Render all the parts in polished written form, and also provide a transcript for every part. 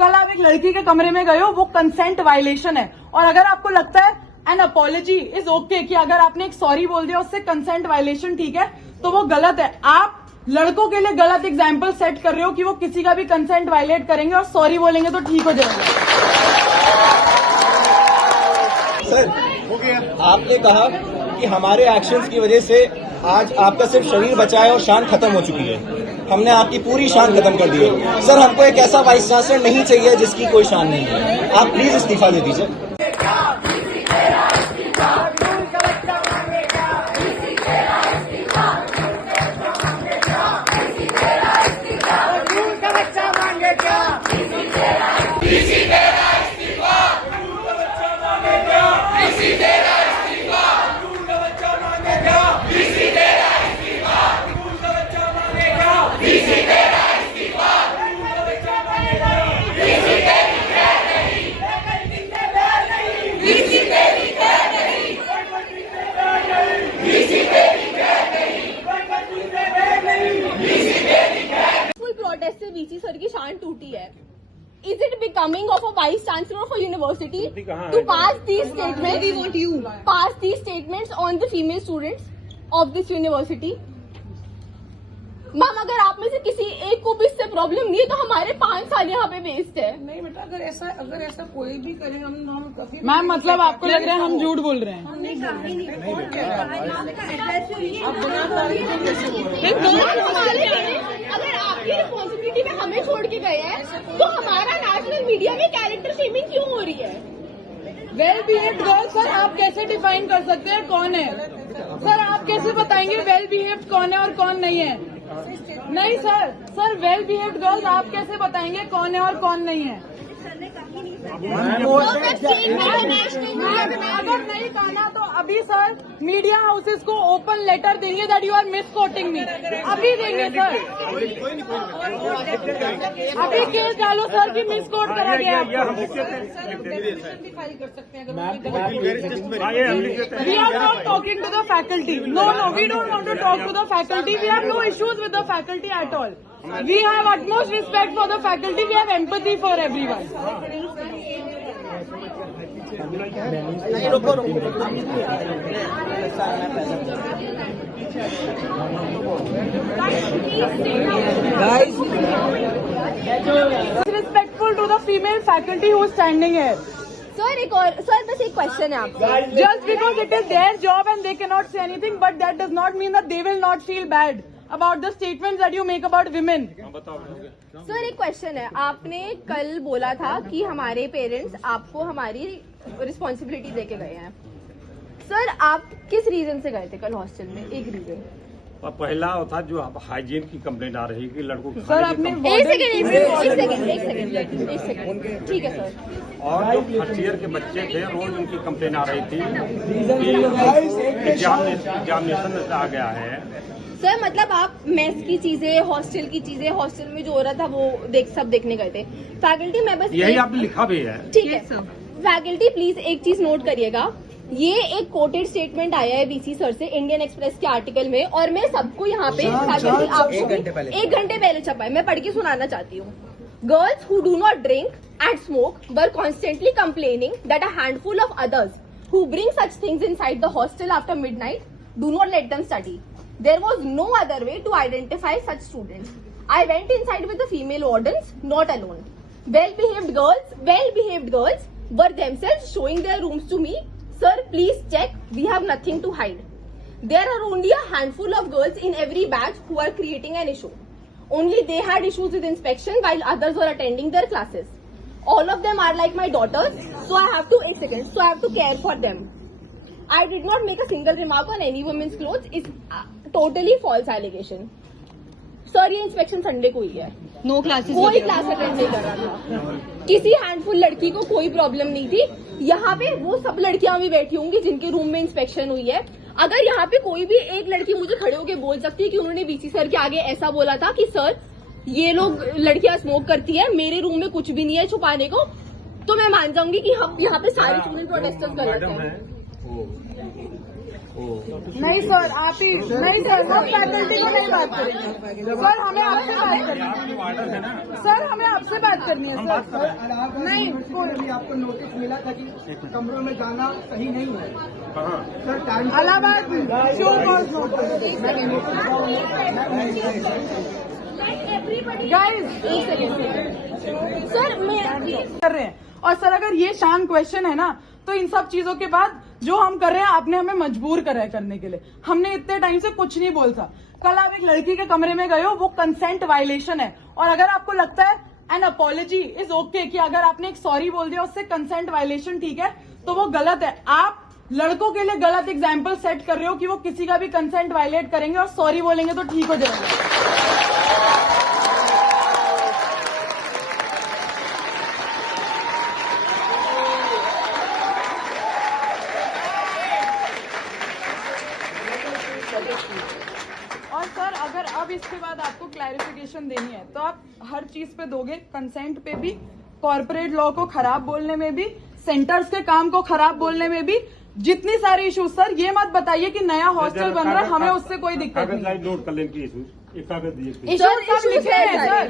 कल आप एक लड़की के कमरे में गए हो, वो कंसेंट वायलेशन है। और अगर आपको लगता है एन अपॉलजी इज ओके कि अगर आपने एक सॉरी बोल दिया उससे कंसेंट वायलेशन ठीक है, तो वो गलत है। आप लड़कों के लिए गलत एग्जाम्पल सेट कर रहे हो कि वो किसी का भी कंसेंट वायलेट करेंगे और सॉरी बोलेंगे तो ठीक हो जाएगा। सर, आपने कहा कि हमारे एक्शंस की वजह से आज आपका सिर्फ शरीर बचा है और शान खत्म हो चुकी है। हमने आपकी पूरी शान खत्म कर दी है। सर, हमको एक ऐसा वाइस चांसलर नहीं चाहिए जिसकी कोई शान नहीं है। आप प्लीज इस्तीफा दे दीजिए। प्रोटेस्ट से वीसी सर की शान टूटी है। Is it becoming of a vice chancellor of a university to pass these statements? We want you pass these statements on the female students of this university? Ma'am, अगर आप में से किसी एक को भी इससे प्रॉब्लम नहीं है तो हमारे 5 साल यहाँ पे वेस्ट है। नहीं बेटा, अगर ऐसा कोई भी करे हम मैम, मतलब आपको लग रहा है हम झूठ बोल रहे हैं? अगर आपकी रिस्पॉन्सिबिलिटी में हमें छोड़ के गए हैं तो हमारा नेशनल मीडिया में कैरेक्टर शेमिंग क्यों हो रही है? वेल बिहेव्ड गर्ल सर, आप कैसे डिफाइन कर सकते हैं कौन है? सर, आप कैसे बताएंगे वेल बिहेव्ड कौन है और कौन नहीं है? नहीं सर, वेल बिहेव्ड गर्ल्स आप कैसे बताएंगे कौन है और कौन नहीं है? अगर नहीं कहना तो अभी सर मीडिया हाउसेस को ओपन लेटर देंगे दैट यू आर मिसकोटिंग मी। अभी देंगे सर, अभी केस डालो सर कि मिसकोट करा गया। We are not talking to the faculty. No, we don't want to talk to the faculty. We have no issues with the faculty at all. We have utmost respect for the faculty. We have empathy for everyone. Respectful to the female faculty who is standing here. Sir बस एक question है आपको। Just because it is their job and they cannot say anything, but that does not mean that they will not feel bad about the statements that you make about women. Sir, एक question है। आपने कल बोला था कि हमारे parents आपको हमारी रिस्पॉन्सिबिलिटी देके गए हैं। सर, आप किस रीजन से गए थे कल हॉस्टल में? एक रीजन पहला था जो हाइजीन की कंप्लेंट आ रही है कि लड़कों को सर, आपने एक सेकंड ठीक है सर। और जो फर्स्ट ईयर के बच्चे थे रोज उनकी कंप्लेंट आ रही थी कि एग्जामिनेशन आ गया है। सर, मतलब आप मेस की चीजें, हॉस्टल की चीजें, हॉस्टल में जो हो रहा था वो सब देखने गए थे। फैकल्टी में बस यही आपने लिखा भी है। ठीक है सर। फैकल्टी प्लीज एक चीज नोट करिएगा, ये एक कोटेड स्टेटमेंट आया है वीसी सर से इंडियन एक्सप्रेस के आर्टिकल में, और मैं सबको यहाँ पे फैकल्टी आपको 1 घंटे पहले छपा है, मैं पढ़ के सुनाना चाहती हूँ। Girls who do not drink and smoke were constantly complaining that a handful of others who bring such things inside the hostel after midnight do not let them study. There was no other way to identify such students. I went inside with the female wardens, not alone. Well-behaved girls were themselves showing their rooms to me. Sir, please check. We have nothing to hide. There are only a handful of girls in every batch who are creating an issue. Only they had issues with inspection while others were attending their classes. All of them are like my daughters, so I have to care for them. I did not make a single remark on any women's clothes. It's totally false allegation. Sir, ये inspection Sunday को ही है। No classes, कोई class attend नहीं कर रहा था। किसी handful लड़की को कोई प्रॉब्लम नहीं थी। यहाँ पे वो सब लड़कियां भी बैठी होंगी जिनके रूम में इंस्पेक्शन हुई है। अगर यहाँ पे कोई भी एक लड़की मुझे खड़े होकर बोल सकती है कि उन्होंने वीसी सर के आगे ऐसा बोला था कि सर ये लोग लड़कियां स्मोक करती है, मेरे रूम में कुछ भी नहीं है छुपाने को, तो मैं मान जाऊंगी कि हम यहाँ पे सारे स्टूडेंट प्रोटेस्टर्स गलत हैं। नहीं सर, आप ही नहीं सर, हम फैकल्टी को नहीं बात करेंगे सर, हमें आपसे बात करनी है सर, हमें आपसे बात करनी है सर। नहीं, कोई आपको नोटिस मिला था कि कमरों में जाना सही नहीं है sir. Time Allahabad show guys sir मैं कर रहे हैं। और सर अगर ये शान क्वेश्चन है ना, तो इन सब चीजों के बाद जो हम कर रहे हैं, आपने हमें मजबूर करा है करने के लिए। हमने इतने टाइम से कुछ नहीं बोलता। कल आप एक लड़की के कमरे में गए हो, वो कंसेंट वायलेशन है। और अगर आपको लगता है एन अपॉलजी इज ओके कि अगर आपने एक सॉरी बोल दिया उससे कंसेंट वायलेशन ठीक है, तो वो गलत है। आप लड़कों के लिए गलत एग्जाम्पल सेट कर रहे हो कि वो किसी का भी कंसेंट वायलेट करेंगे और सॉरी बोलेंगे तो ठीक हो जाएगा। और सर अगर अब इसके बाद आपको क्लैरिफिकेशन देनी है तो आप हर चीज पे दोगे, कंसेंट पे भी, कॉर्पोरेट लॉ को खराब बोलने में भी, सेंटर्स के काम को खराब बोलने में भी, जितनी सारी इश्यूज। सर ये मत बताइए कि नया हॉस्टल बन रहा है, हमें उससे कोई दिक्कत नहीं। नोट कर लेंगे कागज इश्यूज सब लिखे हैं सर,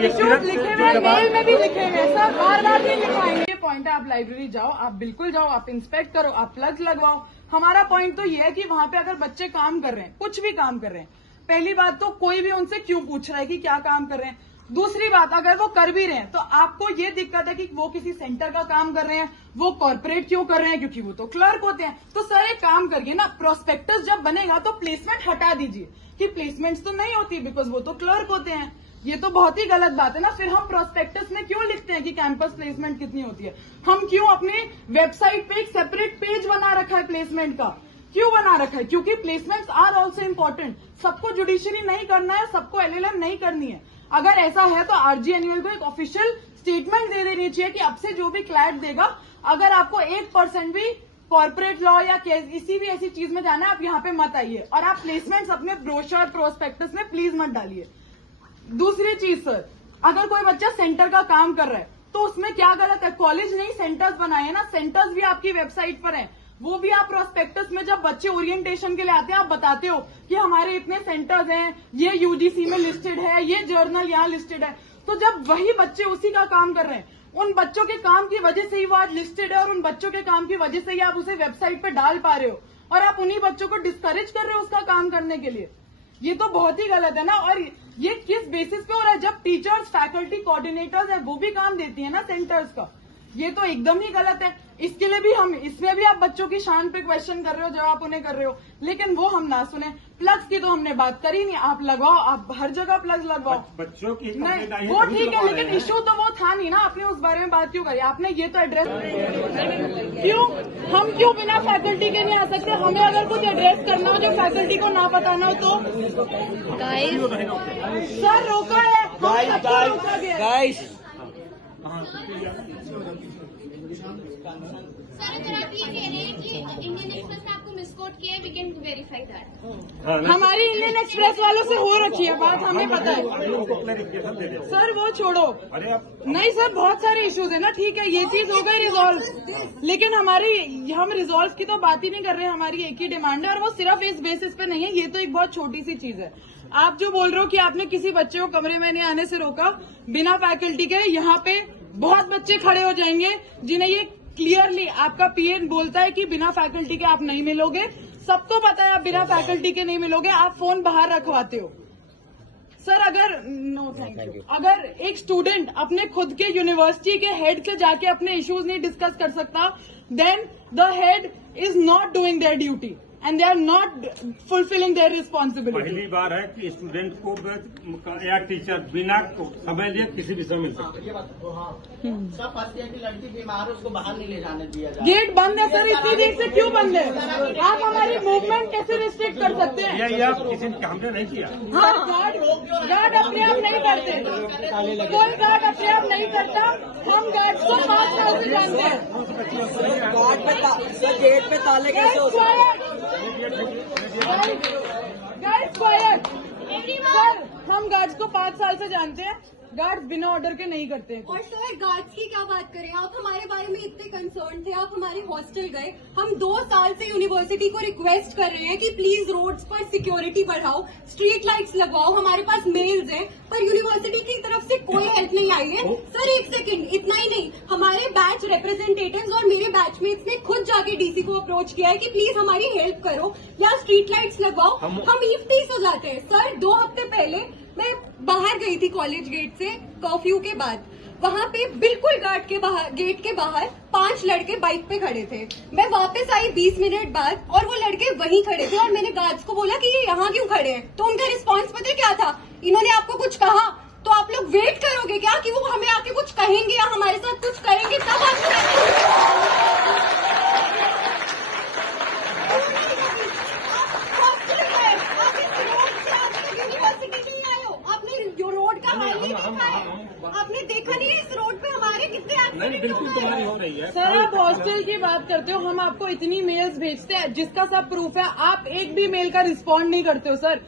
इश्यूज लिखे हुए हैं, मेल में भी लिखे हुए हैं सर, बार बार नहीं लिखवाएंगे। ये पॉइंट है, आप लाइब्रेरी जाओ, आप बिल्कुल जाओ, आप इंस्पेक्ट करो, आप प्लग लगवाओ। हमारा पॉइंट तो ये है कि वहां पे अगर बच्चे काम कर रहे हैं, कुछ भी काम कर रहे हैं, पहली बात तो कोई भी उनसे क्यों पूछ रहा है कि क्या काम कर रहे हैं। दूसरी बात, अगर वो कर भी रहे हैं तो आपको ये दिक्कत है कि वो किसी सेंटर का काम कर रहे हैं, वो कॉर्पोरेट क्यों कर रहे हैं, क्योंकि वो तो क्लर्क होते हैं। तो सर एक काम करिए ना, प्रोस्पेक्टस जब बनेगा तो प्लेसमेंट हटा दीजिए कि प्लेसमेंट्स तो नहीं होती बिकॉज वो तो क्लर्क होते हैं। ये तो बहुत ही गलत बात है ना। फिर हम प्रोस्पेक्टस में क्यों लिखते हैं कि कैंपस प्लेसमेंट कितनी होती है? हम क्यों अपने वेबसाइट पे एक सेपरेट पेज बना रखा है प्लेसमेंट का? क्यों बना रखा है? क्योंकि प्लेसमेंट्स आर ऑल्सो इम्पोर्टेंट। सबको जुडिशरी नहीं करना है, सबको एलएलएम नहीं करनी है। अगर ऐसा है तो आरजी एनुअल को एक ऑफिशियल स्टेटमेंट दे देनी चाहिए कि अब से जो भी क्लैट देगा, अगर आपको 1% भी कॉर्पोरेट लॉ या किसी भी ऐसी चीज में जाना है, आप यहाँ पे मत आइए और आप प्लेसमेंट्स अपने ब्रोशर प्रोस्पेक्टस में प्लीज मत डालिए। दूसरी चीज सर, अगर कोई बच्चा सेंटर का काम कर रहा है तो उसमें क्या गलत है? कॉलेज नहीं सेंटर्स बनाए हैं ना, सेंटर्स भी आपकी वेबसाइट पर हैं। वो भी आप प्रोस्पेक्टस में जब बच्चे ओरिएंटेशन के लिए आते हैं, आप बताते हो कि हमारे इतने सेंटर्स हैं, ये यूजीसी में लिस्टेड है, ये जर्नल यहाँ लिस्टेड है। तो जब वही बच्चे उसी का काम कर रहे हैं, उन बच्चों के काम की वजह से ही वो आज लिस्टेड है और उन बच्चों के काम की वजह से ही आप उसे वेबसाइट पे डाल पा रहे हो और आप उन्हीं बच्चों को डिस्करेज कर रहे हो उसका काम करने के लिए। ये तो बहुत ही गलत है ना। और ये किस बेसिस पे हो रहा है? जब टीचर्स, फैकल्टी, कोऑर्डिनेटर्स है, वो भी काम देती है ना सेंटर्स का। ये तो एकदम ही गलत है। इसके लिए भी हम, इसमें भी आप बच्चों की शान पे क्वेश्चन कर रहे हो, जवाब उन्हें कर रहे हो, लेकिन वो हम ना सुने। प्लग्स की तो हमने बात करी नहीं, आप लगवाओ, आप हर जगह प्लग्स लगवाओ। बच्चों की नहीं वो ठीक है, लेकिन इशू तो वो था नहीं ना। आपने उस बारे में बात क्यों करी? आपने ये तो एड्रेस क्यों, हम क्यों बिना फैकल्टी के नहीं आ सकते? हमें अगर कुछ एड्रेस करना हो जो फैकल्टी को ना बताना हो तो सर रोका है, हम सबको रोका गया है। सर अगर आप ये कह रहे हैं कि इंडियन एक्सप्रेस ने आपको मिसकोट किया है, वी कैन वेरीफाई दैट। हमारी इंडियन एक्सप्रेस वालों से हो रखी है बात, हमें पता है सर। वो छोड़ो, नहीं सर बहुत सारे इश्यूज है ना, ठीक है ये चीज हो गई रिजॉल्व, लेकिन हम रिजॉल्व की तो बात ही नहीं कर रहे। हमारी एक ही डिमांड है और वो सिर्फ इस बेसिस पे नहीं है। ये तो एक बहुत छोटी सी चीज है। आप जो बोल रहे हो कि आपने किसी बच्चे को कमरे में नहीं आने से रोका बिना फैकल्टी के, यहाँ पे बहुत बच्चे खड़े हो जाएंगे जिन्हें ये क्लियरली आपका पीएन बोलता है कि बिना फैकल्टी के आप नहीं मिलोगे। सबको पता है आप बिना फैकल्टी के नहीं मिलोगे, आप फोन बाहर रखवाते हो। सर अगर नो थैंक यू, अगर एक स्टूडेंट अपने खुद के यूनिवर्सिटी के हेड से जाके अपने इश्यूज नहीं डिस्कस कर सकता, then the head is not doing their duty and they are not fulfilling their responsibility. पहली बार है कि स्टूडेंट को या टीचर बिना समय लिए किसी भी समय मिल सकते हैं। सब पढ़ते हैं कि लड़की बीमार है, उसको बाहर नहीं ले जाने दिया जाए। गेट बंद है सर, इतनी देर से क्यों बंद है? आप हमारी मूवमेंट कैसे रिस्ट्रिक्ट कर सकते हैं? ये आप किसी ने हमने नहीं किया। हाँ, गार्ड अपने आप नहीं करते, कोई गार्ड अपने आप नहीं करता। हम गार्ड को 5 साल से जानते हैं। गेट पे ताले गाइस क्वाइट सर, हम गार्ड्स को 5 साल से जानते हैं। गार्ड बिना ऑर्डर के नहीं करते हैं। और सर गार्ड्स की क्या बात करें, आप हमारे बारे में इतने कंसर्न थे, आप हमारे हॉस्टल गए, हम 2 साल से यूनिवर्सिटी को रिक्वेस्ट कर रहे हैं कि प्लीज रोड्स पर सिक्योरिटी बढ़ाओ, स्ट्रीट लाइट्स लगवाओ, हमारे पास मेल्स हैं, पर यूनिवर्सिटी की तरफ से कोई हेल्प नहीं आई है। सर एक सेकंड, इतना ही नहीं, हमारे बैच रिप्रेजेंटेटिव्स और मेरे बैचमेट्स ने खुद जाके डीसी को अप्रोच किया है कि प्लीज हमारी हेल्प करो या स्ट्रीट लाइट्स लगवाओ, हम ईफ्टीज हो जाते हैं। सर 2 हफ्ते पहले मैं बाहर गई थी कॉलेज गेट से कर्फ्यू के बाद, वहाँ पे बिल्कुल गेट के बाहर 5 लड़के बाइक पे खड़े थे। मैं वापस आई 20 मिनट बाद और वो लड़के वहीं खड़े थे और मैंने गार्ड्स को बोला कि ये यहाँ क्यों खड़े हैं, तो उनका रिस्पॉन्स पता है क्या था, इन्होंने आपको कुछ कहा तो आप लोग वेट करोगे क्या कि वो हमें आके कुछ कहेंगे या हमारे साथ कुछ करेंगे तब आपने देखा नहीं है इस रोड पे हमारे कितने नहीं, बिल्कुल तुम्हारी हो रही है। सर आप हॉस्टल की बात करते हो, हम आपको इतनी मेल्स भेजते हैं जिसका सब प्रूफ है, आप एक भी मेल का रिस्पॉन्ड नहीं करते हो सर,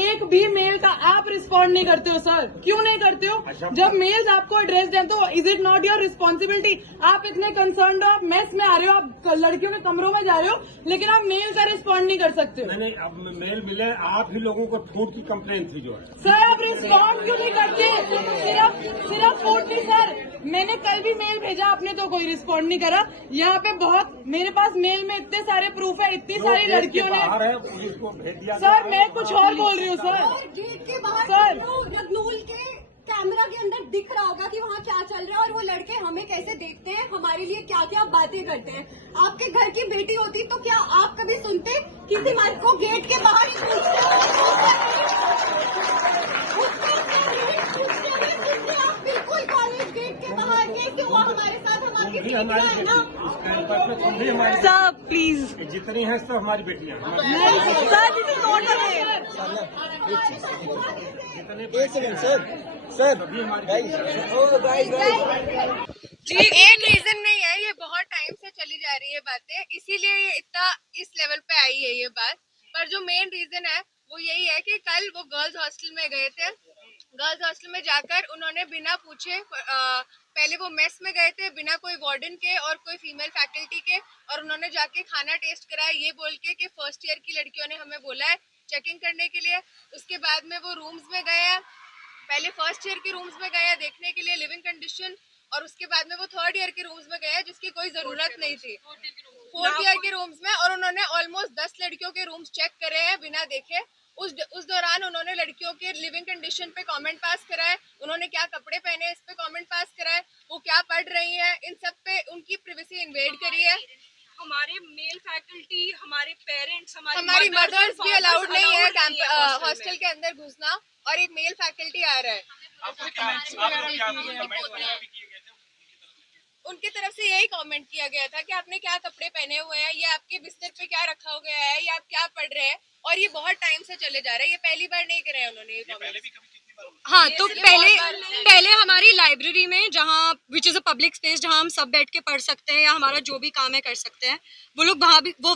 एक भी मेल का आप रिस्पॉन्ड नहीं करते हो सर, क्यों नहीं करते हो? जब मेल्स आपको एड्रेस दें तो is it not your responsibility? आप इतने कंसर्न हो, आप मेस में आ रहे हो, आप लड़कियों के कमरों में जा रहे हो, लेकिन आप मेल का रिस्पॉन्ड नहीं कर सकते हो। नहीं, अब मेल मिले, आप ही लोगों को फूड की कंप्लेन थी जो है। सर आप रिस्पॉन्ड क्यों नहीं करते? सिर्फ फूड नहीं सर, मैंने कल भी मेल भेजा, आपने तो कोई रिस्पॉन्ड नहीं करा। यहाँ पे बहुत, मेरे पास मेल में इतने सारे प्रूफ है, इतनी सारी लड़कियों ने, पुलिस को भेज दिया। सर मैं कुछ और बोल रही हूँ सर। गेट के बाहर सर नगनूल के कैमरा के अंदर दिख रहा होगा कि वहाँ क्या चल रहा है और वो लड़के हमें कैसे देखते हैं, हमारे लिए क्या क्या बातें करते हैं। आपके घर की बेटी होती तो क्या आप कभी सुनते किसी मर्द को गेट के बाहर ही आप बिल्कुल कॉलेज गेट के बाहर कैसे हुआ हमारे साथ, हमारी है ना। तुम भी हमारी सर प्लीज, जितनी है सब हमारी बेटियां। एक सेकंड सर जी एक रीजन नहीं है, ये बहुत टाइम से चली जा रही है बातें, इसीलिए ये इतना इस लेवल पे आई है ये बात। पर जो मेन रीजन है वो यही है कि कल वो गर्ल्स हॉस्टल में गए थे, गर्ल्स हॉस्टल में जाकर उन्होंने बिना पूछे, पहले वो मेस में गए थे बिना कोई वार्डन के और कोई फीमेल फैकल्टी के, और उन्होंने जाके खाना टेस्ट कराया ये बोल के कि फर्स्ट ईयर की लड़कियों ने हमें बोला है चेकिंग करने के लिए। उसके बाद में वो रूम्स में गए हैं, पहले फर्स्ट ईयर के रूम्स में गए हैं देखने के लिए लिविंग कंडीशन, और उसके बाद में वो थर्ड ईयर के रूम्स में गए हैं जिसकी कोई जरूरत नहीं थी, फोर्थ ईयर के रूम्स में, और उन्होंने ऑलमोस्ट 10 लड़कियों के रूम्स चेक करे हैं बिना देखे। उस दौरान उन्होंने लड़कियों के लिविंग कंडीशन पे कमेंट पास करा है, उन्होंने क्या कपड़े पहने हैं इस पे कमेंट पास करा है, वो क्या पढ़ रही हैं, इन सब पे उनकी प्राइवेसी इन्वेड करी है। हमारे मेल फैकल्टी, हमारे पेरेंट्स, हमारी मदर्स भी अलाउड नहीं है हॉस्टल के अंदर घुसना, और एक मेल फैकल्टी आ रहा है। उनकी तरफ से यही कमेंट किया गया था कि आपने क्या कपड़े पहने हुए हैं, ये आपके बिस्तर पे क्या रखा गया है, या आप क्या पढ़ रहे हैं, और ये बहुत टाइम से चले जा रहे हैं, ये पहली बार नहीं करे उन्होंने ये कमेंट। हाँ, तो पहले हमारी लाइब्रेरी में, जहाँ which is a public space, जहाँ हम सब बैठ के पढ़ सकते हैं या हमारा जो भी काम है कर सकते हैं, वो लोग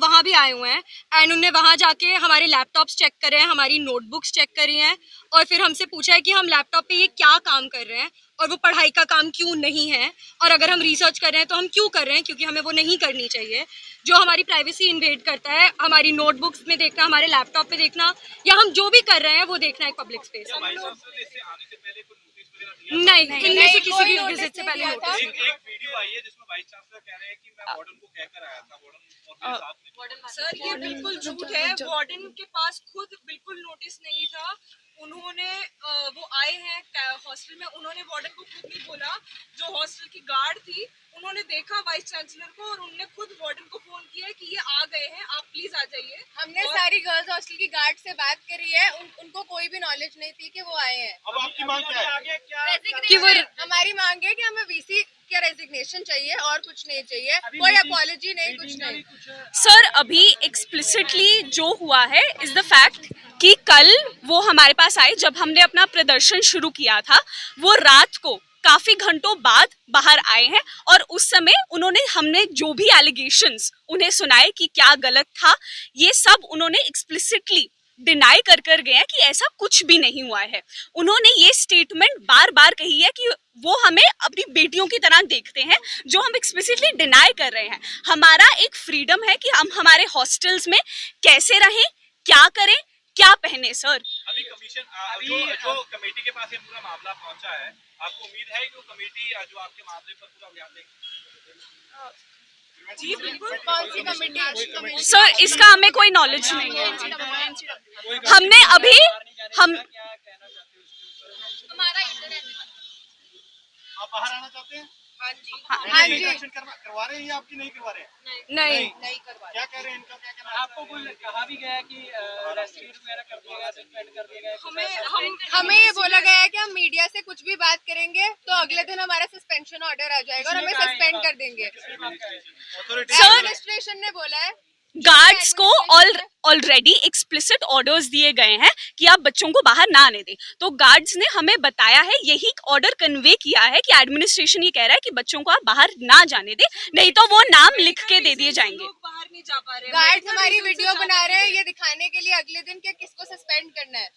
वहाँ भी आए हुए हैं, एंड उनने वहाँ जाके हमारे लैपटॉप्स चेक करे हैं, हमारी नोटबुक्स चेक करी हैं, और फिर हमसे पूछा है कि हम लैपटॉप पे ये क्या काम कर रहे हैं और वो पढ़ाई का काम क्यों नहीं है, और अगर हम रिसर्च कर रहे हैं तो हम क्यों कर रहे हैं, क्योंकि हमें वो नहीं करनी चाहिए। जो हमारी प्राइवेसी इन्वेड करता है, हमारी नोटबुक्स में देखना, हमारे लैपटॉप पे देखना, या हम जो भी कर रहे हैं वो देखना एक पब्लिक स्पेस। नहीं, इनमें से किसी भी विजिट से पहले नोटिस। एक वीडियो आई है जिसमें वाइस चांसलर कह रहे हैं कि मैं वार्डन को कहकर आया था, वार्डन सर ये बिल्कुल झूठ है, वार्डन के पास खुद बिल्कुल नोटिस नहीं था, उन्होंने वो आए हैं हॉस्टल में, उन्होंने वार्डन को खुद नहीं बोला, जो हॉस्टल की गार्ड थी उन्होंने देखा वाइस चांसलर को और उन्होंने खुद वार्डन को फोन किया कि ये आ गए हैं, आप प्लीज आ जाइए। हमने सारी गर्ल्स हॉस्टल की गार्ड से बात करी है, उनको कोई भी नॉलेज नहीं थी कि वो आए हैं। अब आपकी मांग क्या है? कि वो हमारी मांग है कि हमें वीसी का रेजिग्नेशन चाहिए और कुछ नहीं चाहिए, कोई अपॉलॉजी नहीं, कुछ नहीं। सर अभी एक्सप्लिसिटली जो हुआ है इज द फैक्ट कि कल वो हमारे पास आए, जब हमने अपना प्रदर्शन शुरू किया था, वो रात को काफी घंटों बाद बाहर आए हैं, और उस समय हमने जो भी एलिगेशंस उन्हें सुनाए कि क्या गलत था, ये सब उन्होंने एक्सप्लिसिटली डिनाई कर गए हैं कि ऐसा कुछ भी नहीं हुआ है। उन्होंने ये स्टेटमेंट बार बार कही है कि वो हमें अपनी बेटियों की तरह देखते हैं, जो हम एक्सप्लिसिटली डिनाई कर रहे हैं। हमारा एक फ्रीडम है कि हम हमारे हॉस्टल्स में कैसे रहें, क्या करें, क्या पहने। सर अभी कमीशन जो कमेटी के पास ये पूरा मामला पहुंचा है, आपको उम्मीद है कि वो कमेटी जो आपके मामले पर पूरा बयान देगी? जी बिल्कुल। कौन सी कमेटी? सर इसका हमें कोई नॉलेज नहीं है। हमने अभी हम हमारा इंटरनेट आप बाहर आना चाहते हैं? हाँ जी एक्शन करवा रहे हैं या आपकी नहीं करवा रहे हैं? नहीं क्या कह रहे हैं इनका, क्या कहना है? आपको कुछ कहा भी गया कि रेस्ट्रिक्ट वगैरह कर दिया गया, सस्पेंड कर दिया गया? हमें ये बोला गया है कि हम मीडिया से कुछ भी बात करेंगे तो अगले दिन हमारा सस्पेंशन ऑर्डर आ जाएगा और हमें सस्पेंड कर देंगे। एडमिनिस्ट्रेशन ने बोला है। गार्ड्स को ऑलरेडी एक्सप्लिसिट ऑर्डर्स दिए गए हैं कि आप बच्चों को बाहर ना आने दें। तो गार्ड्स ने हमें बताया है, यही ऑर्डर कन्वे किया है कि एडमिनिस्ट्रेशन ये कह रहा है कि बच्चों को आप बाहर ना जाने दें, नहीं तो वो नाम लिख के दे दिए जाएंगे। गार्ड्स हमारी वीडियो बना रहे हैं ये दिखाने के लिए अगले दिन कि किसको सस्पेंड करना है।